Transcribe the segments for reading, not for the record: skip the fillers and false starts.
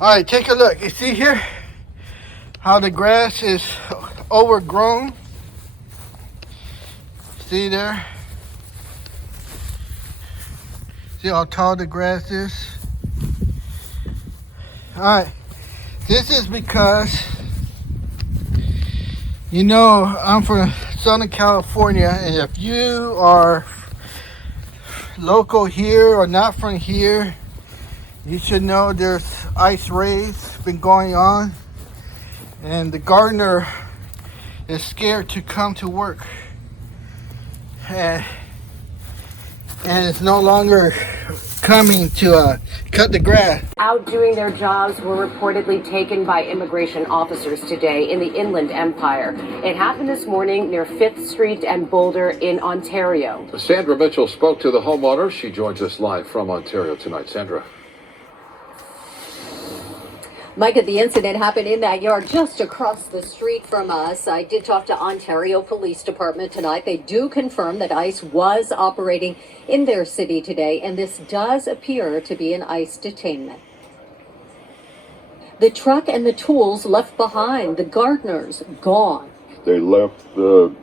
All right, take a look. You see here how the grass is overgrown? See there? See how tall the grass is? All right, this is because, you know, I'm from Southern California, and if you are local here or not from here, you should know there's ice raids been going on, and the gardener is scared to come to work, and it's no longer coming to cut the grass. Out doing their jobs were reportedly taken by immigration officers today in the Inland Empire. It happened this morning near 5th Street and Boulder in Ontario. Sandra Mitchell spoke to the homeowner. She joins us live from Ontario tonight. Sandra. Micah, the incident happened in that yard just across the street from us. I did talk to Ontario Police Department tonight. They do confirm that ICE was operating in their city today, and this does appear to be an ICE detainment. The truck and the tools left behind, the gardeners gone. They left the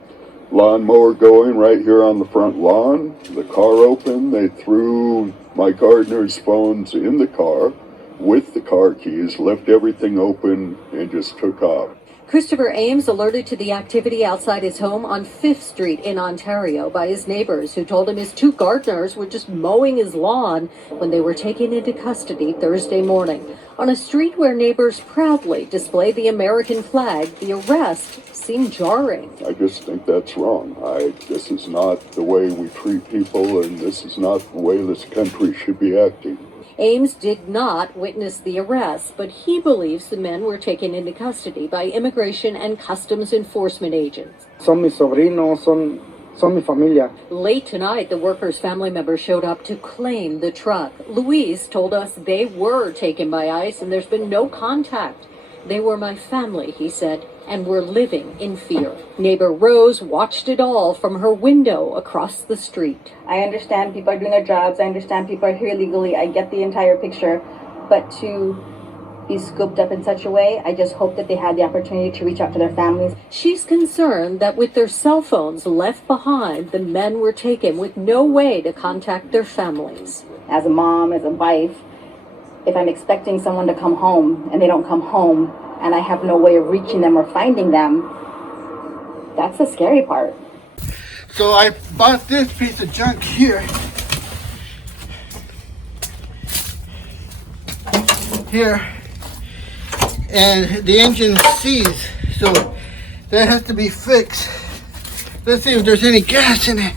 lawnmower going right here on the front lawn, the car open. They threw my gardener's phones in the car with the car keys, left everything open, and just took off. Christopher Ames alerted to the activity outside his home on 5th Street in Ontario by his neighbors, who told him his two gardeners were just mowing his lawn when they were taken into custody Thursday morning. On a street where neighbors proudly display the American flag, the arrest seemed jarring. I just think that's wrong. This is not the way we treat people, and this is not the way this country should be acting. Ames did not witness the arrest, but he believes the men were taken into custody by immigration and customs enforcement agents. Son mis sobrinos, son mi familia. Late tonight, the workers' family members showed up to claim the truck. Luis told us they were taken by ICE and there's been no contact. They were my family, he said, and were living in fear. Neighbor Rose watched it all from her window across the street. I understand people are doing their jobs. I understand people are here illegally. I get the entire picture. But to be scooped up in such a way, I just hope that they had the opportunity to reach out to their families. She's concerned that with their cell phones left behind, the men were taken with no way to contact their families. As a mom, as a wife, if I'm expecting someone to come home and they don't come home, and I have no way of reaching them or finding them, that's the scary part. So I bought this piece of junk here. And the engine seized, so that has to be fixed. Let's see if there's any gas in it.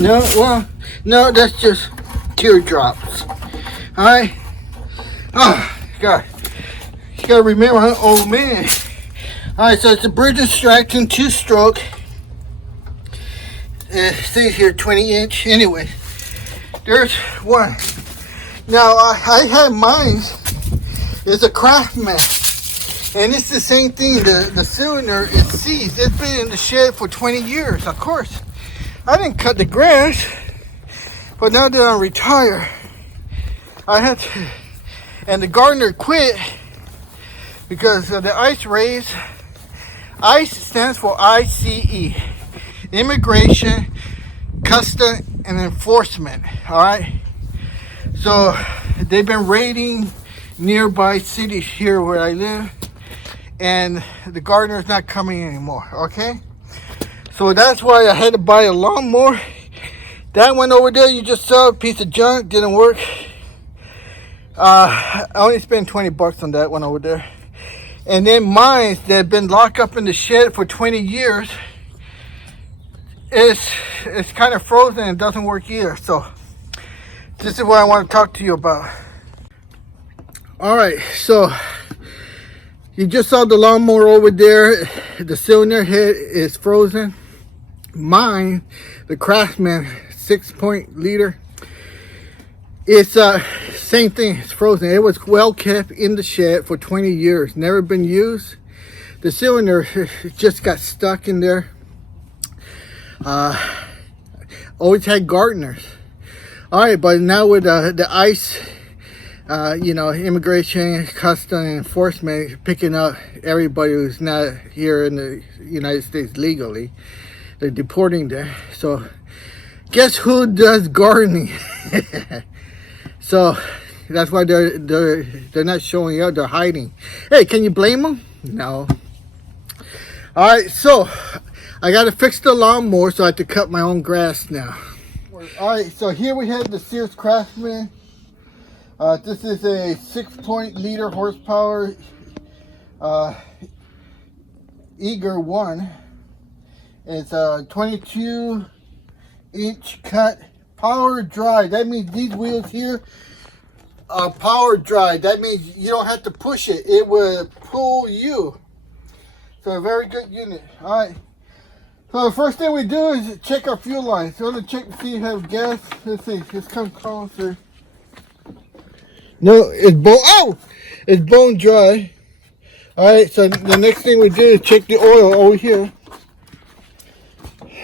No, well, no, that's just teardrops. All right. Oh, God. You gotta remember, I'm an old man. All right, so it's a Bridge Extraction 2-stroke. It stays here 20-inch. Anyway, there's one. Now, I had mine. It's a Craftsman. And it's the same thing. The cylinder is seized. It's been in the shed for 20 years, of course. I didn't cut the grass. But now that I'm retired, I had to. And the gardener quit because of the ICE raids. ICE stands for ICE. Immigration, Customs, and Enforcement. Alright? So they've been raiding nearby cities here where I live. And the gardener's not coming anymore. Okay? So that's why I had to buy a lawnmower. That one over there you just saw, a piece of junk, didn't work. I only spent $20 on that one over there. And then mine that have been locked up in the shed for 20 years, it's kind of frozen and doesn't work either. So this is what I want to talk to you about. All right, so you just saw the lawnmower over there. The cylinder head is frozen. Mine, the Craftsman 6-point liter, it's same thing. It's frozen. It was well kept in the shed for 20 years, never been used. The cylinder just got stuck in there. Always had gardeners. All right, but now with the ICE, you know, immigration, custom enforcement picking up everybody who's not here in the United States legally, they're deporting them. So guess who does gardening? So that's why they're not showing up. They're hiding. Hey, can you blame them? No. All right, so I got to fix the lawnmower so I have to cut my own grass now. All right, so here we have the Sears Craftsman. This is a 6.0 horsepower Eager 1. It's a 22-inch cut, power dry. That means these wheels here are power dry. That means you don't have to push it. It will pull you. So a very good unit. All right. So the first thing we do is check our fuel line. So I'm gonna check to see if we have gas. Let's see. Let's come closer. No, it's bone. Oh, it's bone dry. All right. So the next thing we do is check the oil over here.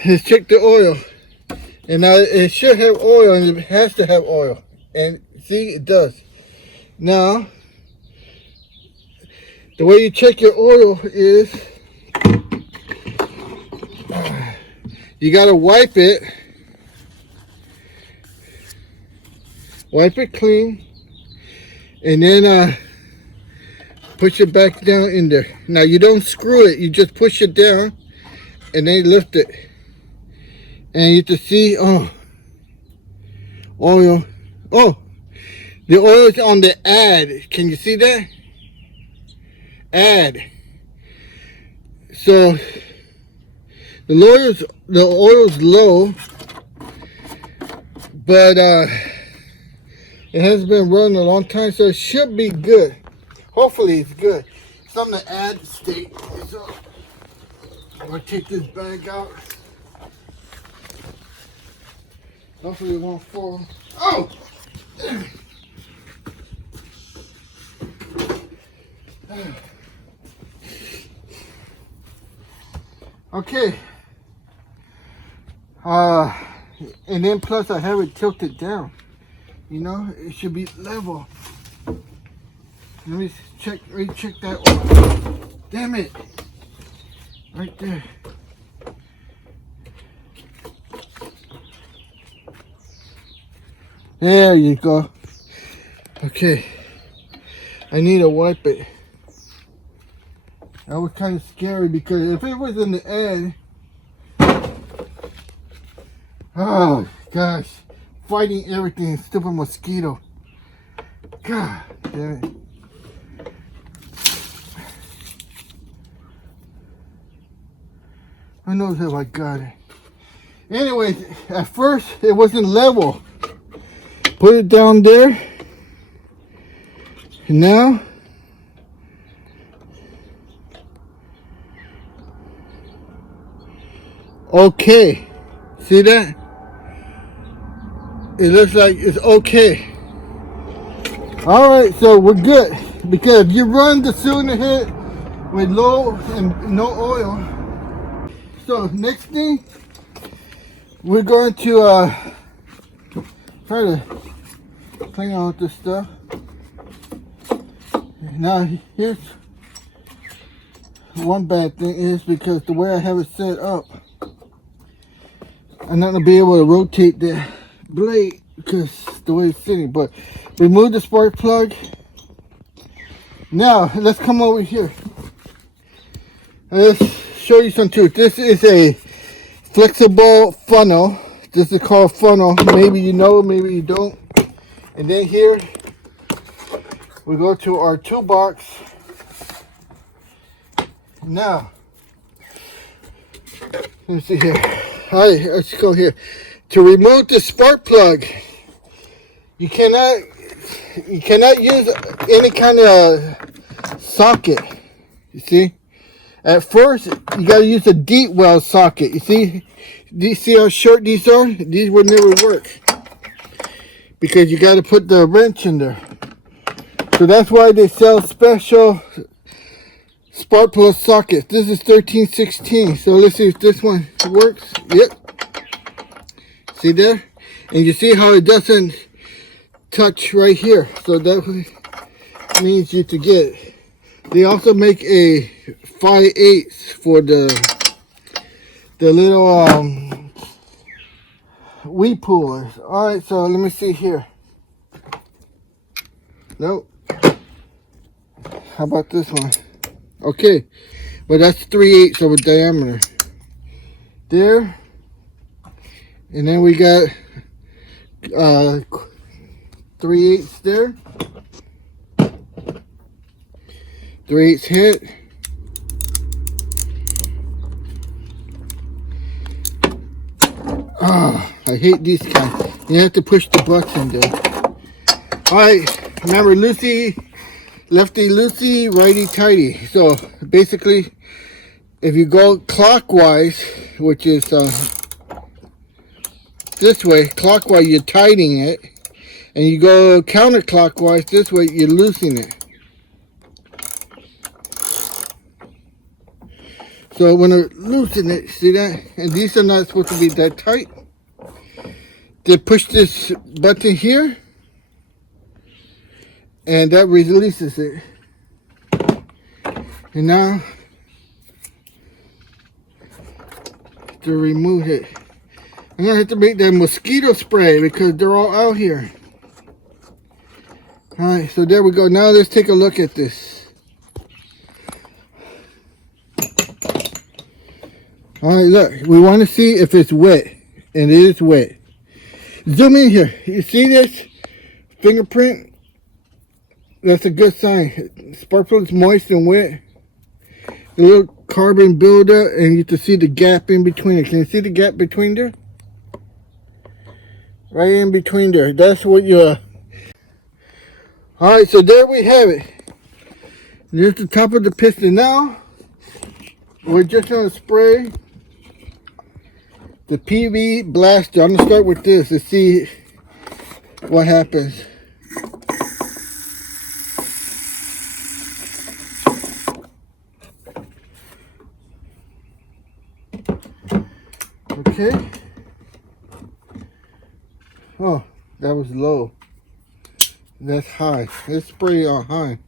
Let's check the oil, and now it should have oil, and it has to have oil. And see, it does. Now, the way you check your oil is you gotta wipe it clean, and then push it back down in there. Now you don't screw it, you just push it down and then lift it, and you can see oil. Oh, the oil is on the add. Can you see that? Add. So the oil's low, but it has been running a long time, so it should be good. Hopefully it's good. It's on the add state. So I'm gonna take this bag out. Hopefully it won't fall. Oh! Okay. And then plus I have it tilted down. You know, it should be level. Let me recheck that one. Damn it. Right there. There you go. Okay. I need to wipe it. That was kind of scary because if it was in the end, oh gosh, fighting everything, stupid mosquito. God damn it. Who knows if I got it. Anyway, at first it wasn't level. Put it down there. And now okay. See that? It looks like it's okay. Alright, so we're good. Because if you run the cylinder head with low and no oil. So next thing, we're going to try to clean out this stuff. Now here's one bad thing is because the way I have it set up, I'm not gonna be able to rotate the blade because the way it's sitting. But remove the spark plug. Now let's come over here. Let's show you some too. This is a flexible funnel. This is called funnel. Maybe you know, maybe you don't. And then here we go to our toolbox. Now, let's see here. All right, let's go here. To remove the spark plug, you cannot use any kind of socket. You see? At first, you gotta use a deep well socket. You see? Do you see how short these are? These would never work because you gotta put the wrench in there. So that's why they sell special spark plug sockets. This is 1316. So let's see if this one works. Yep. See there? And you see how it doesn't touch right here. So that means you to get it. They also make a 5/8 for the little weed pullers. Alright, so let me see here. Nope. How about this one? Okay, but that's 3/8 of a diameter. There. And then we got 3/8 there. 3/8 hit. Oh, I hate these kind. You have to push the button there. Alright, remember Lucy, lefty loosey, righty tighty. So basically, if you go clockwise, which is this way, clockwise you're tightening it, and you go counterclockwise this way, you're loosening it. So when I loosen it, see that? And these are not supposed to be that tight. They push this button here, and that releases it. And now, to remove it, I'm gonna have to make that mosquito spray because they're all out here. Alright, so there we go. Now let's take a look at this. Alright, look, we want to see if it's wet, and it is wet. Zoom in here. You see this fingerprint? That's a good sign. Spark plug is moist and wet. The little carbon buildup, and you can see the gap in between it. Can you see the gap between there? Right in between there. That's what you're... Alright, so there we have it. There's the top of the piston. Now, we're just going to spray the PV blaster. I'm going to start with this to see what happens. Okay. Oh, that was low. That's high. Let's spray on high.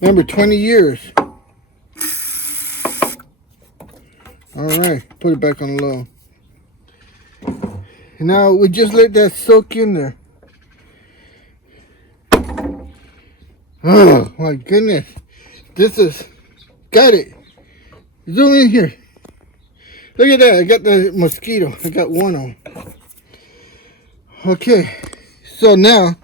Remember, 20 years. Alright, put it back on low. Now we just let that soak in there. Oh my goodness. This is, got it. Zoom in here. Look at that, I got the mosquito. I got one on. Okay, so now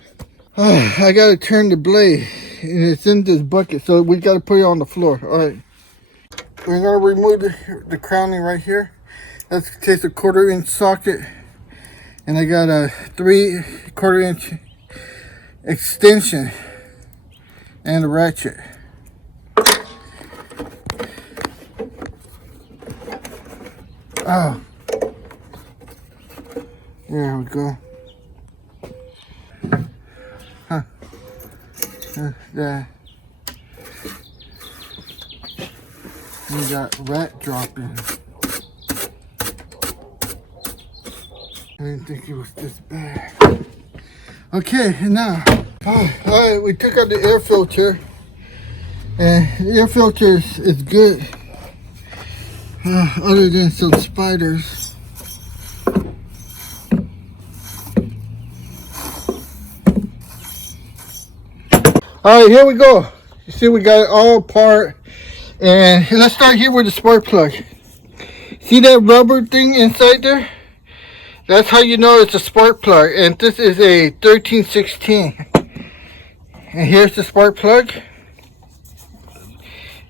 I gotta turn the blade, and it's in this bucket, so we gotta put it on the floor. Alright. We're gonna remove the crowning right here. That's takes a 1/4 inch socket, and I got a 3/4 inch extension and a ratchet. Oh, there we go. Huh? That. We got rat dropping. I didn't think it was this bad. Okay, and now, alright, we took out the air filter, and the air filter is good, other than some spiders. Alright, here we go. You see, we got it all apart. And let's start here with the spark plug. See that rubber thing inside there? That's how you know it's a spark plug. And this is a 1316. And here's the spark plug.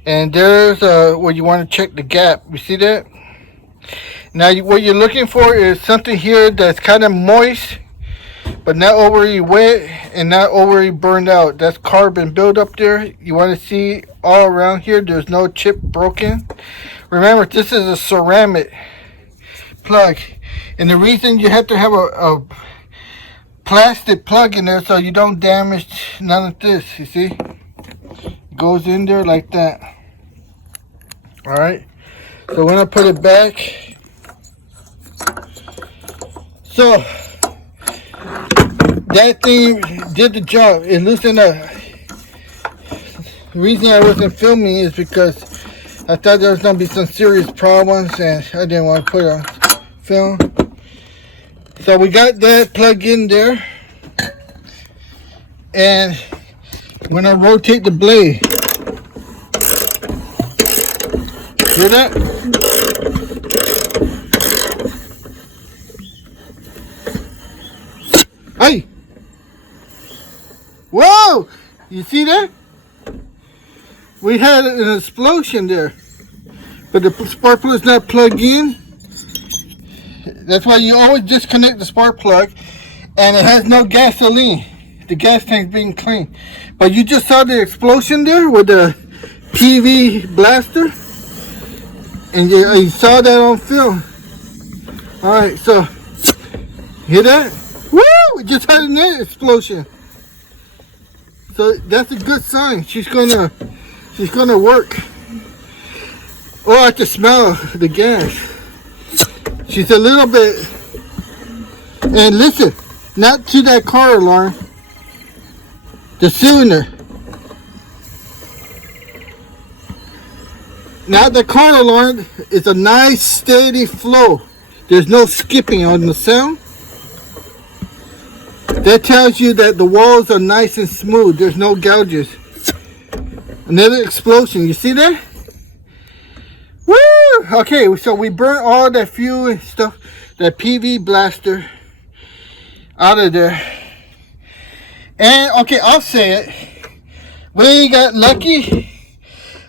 And there's where you want to check the gap. You see that? Now what you're looking for is something here that's kind of moist, but not overly wet and not overly burned out. That's carbon buildup there. You want to see all around here there's no chip broken. Remember, this is a ceramic plug, and the reason you have to have a plastic plug in there so you don't damage none of this. You see, it goes in there like that. All right, so when I put it back, so that thing did the job. It loosened up. The reason I wasn't filming is because I thought there was going to be some serious problems and I didn't want to put on film. So we got that plug in there. And when I rotate the blade, hear that? Hey! Whoa! You see that? We had an explosion there. But the spark plug is not plugged in. That's why you always disconnect the spark plug. And it has no gasoline. The gas tank's being clean. But you just saw the explosion there with the PV blaster. And you saw that on film. Alright, so hear that? Woo! We just had an explosion. So that's a good sign. She's gonna work. Oh, I can smell the gas. She's a little bit. And listen, not to that car alarm. The cylinder. Now the car alarm is a nice steady flow. There's no skipping on the sound. That tells you that the walls are nice and smooth. There's no gouges. Another explosion. You see that? Woo! Okay, so we burnt all that fuel and stuff, that PV blaster out of there. And okay, I'll say it. We got lucky.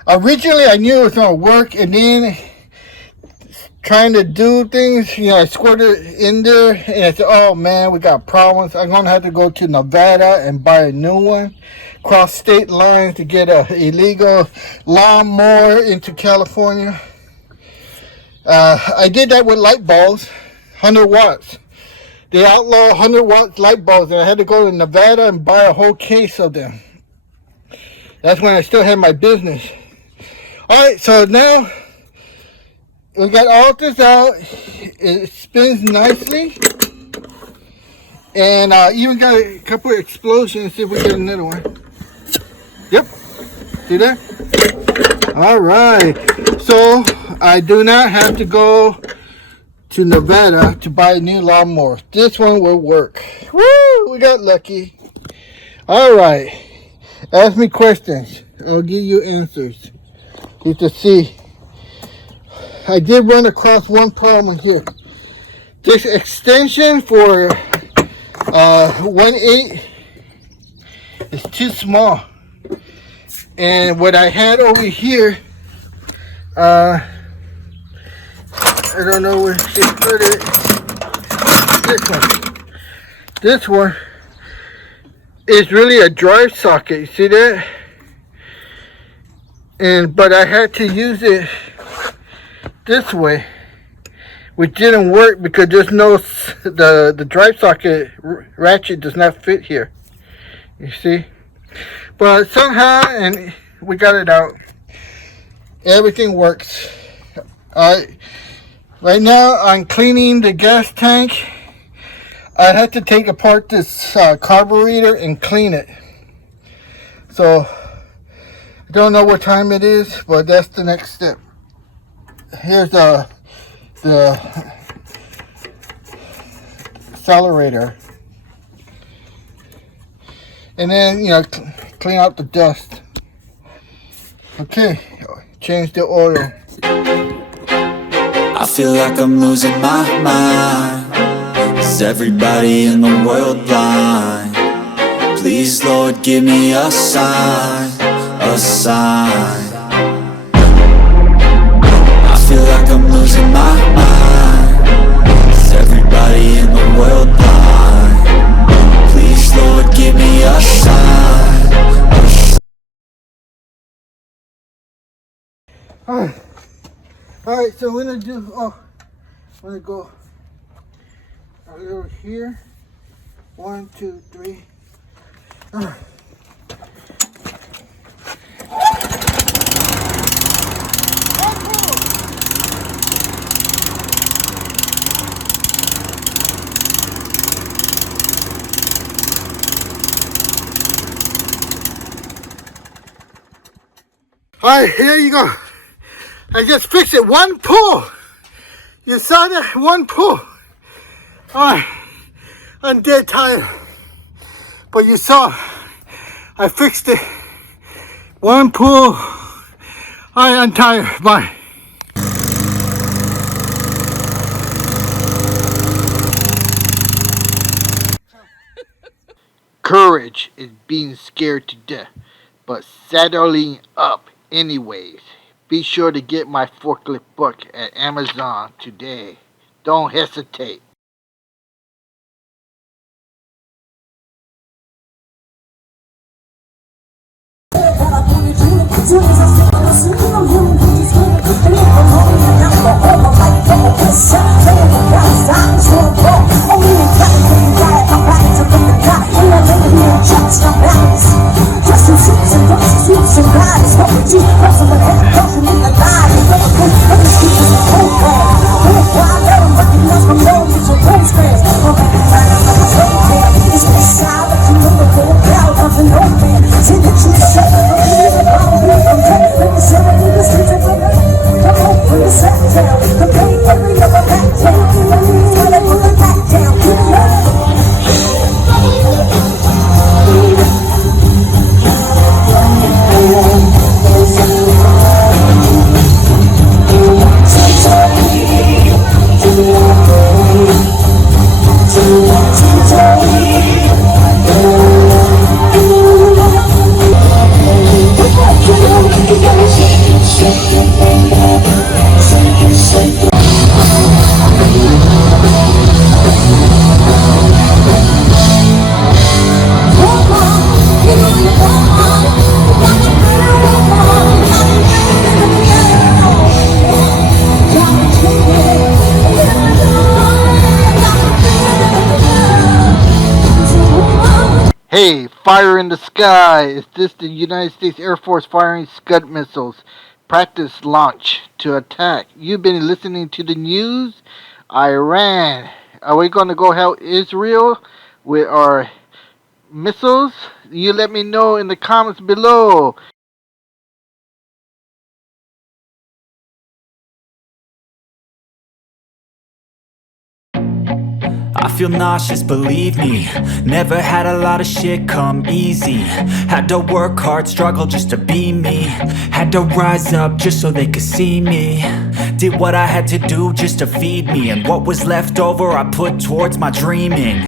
Originally, I knew it was gonna work, and then trying to do things, you know, I squirted it in there, and I said, "Oh man, we got problems. I'm gonna have to go to Nevada and buy a new one, cross state lines to get a illegal lawnmower into California." I did that with light bulbs, 100 watts. They outlaw 100 watt light bulbs, and I had to go to Nevada and buy a whole case of them. That's when I still had my business. Alright, so now we got all this out. It spins nicely. And even got a couple of explosions. See if we get another one. Yep. See that? Alright. So I do not have to go to Nevada to buy a new lawnmower. This one will work. Woo! We got lucky. Alright. Ask me questions. I'll give you answers. You can see. I did run across one problem here. This extension for 1/8 is too small. And what I had over here, I don't know where she put it. This one is really a drive socket. You see that? But I had to use it this way, which didn't work because there's no the drive socket ratchet does not fit here. You see? But somehow, and we got it out. Everything works. Right now I'm cleaning the gas tank. I had to take apart this carburetor and clean it. So I don't know what time it is, but that's the next step. Here's the accelerator. And then, you know, clean out the dust. Okay, change the oil. I feel like I'm losing my mind. Is everybody in the world blind? Please, Lord, give me a sign, a sign. I feel like I'm losing my mind. Is everybody in the world blind? Please, Lord, give me a sign, a sign. Alright, so I'm gonna go a little here. 1, 2, 3. Alright, here you go. I just fixed it. One pull. You saw that? One pull. Alright. I'm dead tired. But you saw. I fixed it. One pull. Alright, I'm tired. Bye. Courage is being scared to death, but saddling up anyways. Be sure to get my forklift book at Amazon today. Don't hesitate. Hey, fire in the sky! Is this the United States Air Force firing Scud missiles? Practice launch to attack. You've been listening to the news? Iran. Are we going to go help Israel with our missiles? You let me know in the comments below. I feel nauseous, believe me. Never had a lot of shit come easy. Had to work hard, struggle just to be me. Had to rise up just so they could see me. Did what I had to do just to feed me, and what was left over I put towards my dreaming.